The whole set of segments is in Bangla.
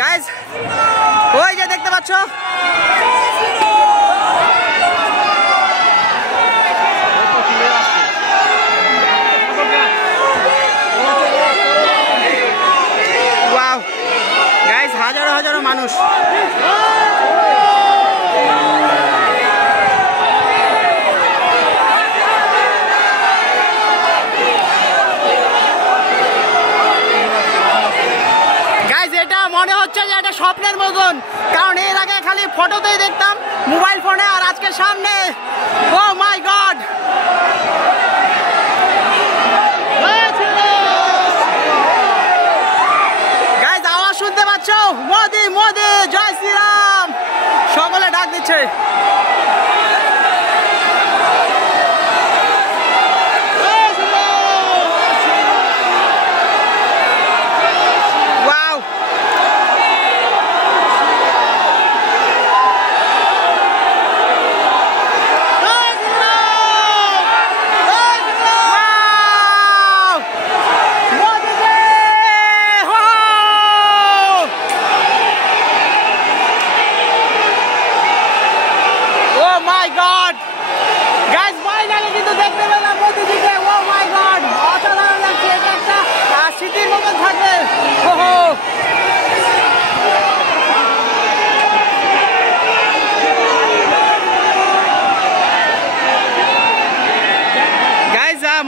গাইস ওই যে দেখতে পাচ্ছ ওয়াও গাইস হাজারো হাজারো মানুষ মনে হচ্ছে যে এটা স্বপ্নের মতন, কারণ এর আগে খালি ফটোতেই দেখতাম মোবাইল ফোনে, আর আজকে সামনে। ও মাই গড গাইস, আওয়াজ শুনতে পাচ্ছ? মোদি মোদি জয় শ্রীরাম সকলে ডাক দিচ্ছে।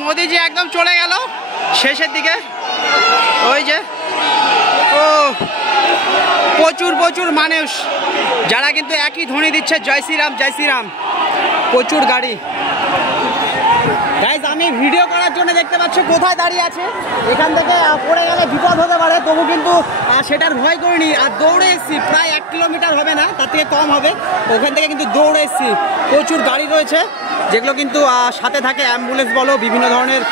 মোদিজি একদম চলে গেল শেষের দিকে, ওই যে ও প্রচুর প্রচুর মানুষ যারা কিন্তু একই ধ্বনি দিচ্ছে জয় শ্রীরাম জয় শ্রীরাম, প্রচুর গাড়ি। গাইজ আমি ভিডিও করার জন্য দেখতে পাচ্ছ কোথায় দাঁড়িয়ে আছে, এখান থেকে পড়ে গেলে বিপদ হতে পারে, তবু কিন্তু সেটার ভয় করিনি, আর দৌড়ে এসেছি। প্রায় 1 কিলোমিটার হবে না, তার থেকে কম হবে, ওখান থেকে কিন্তু দৌড়ে এসেছি। প্রচুর গাড়ি রয়েছে যেগুলো কিন্তু সাথে থাকে অ্যাম্বুলেন্স বলো, বিভিন্ন ধরনের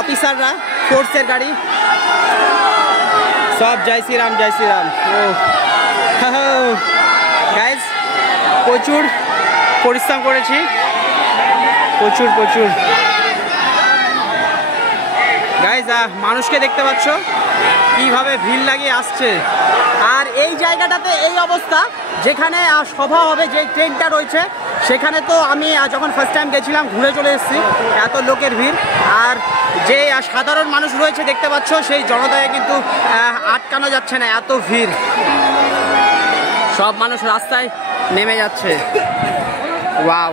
অফিসাররা, ফোর্সের গাড়ি, সব জয় শ্রীরাম জয় শ্রীরাম। ও গাইজ প্রচুর পরিশ্রম করেছি, প্রচুর প্রচুর। গাইজ মানুষকে দেখতে পাচ্ছ কিভাবে ভিড় লাগিয়ে আসছে, আর এই জায়গাটাতে এই অবস্থা, যেখানে সভা হবে, যে ট্রেনটা রয়েছে সেখানে তো আমি যখন ফার্স্ট টাইম গেছিলাম ঘুরে চলে এসেছি, এত লোকের ভিড়। আর যে সাধারণ মানুষ রয়েছে দেখতে পাচ্ছ, সেই জনতাকে কিন্তু আটকানো যাচ্ছে না, এত ভিড়, সব মানুষ রাস্তায় নেমে যাচ্ছে। ওয়াও।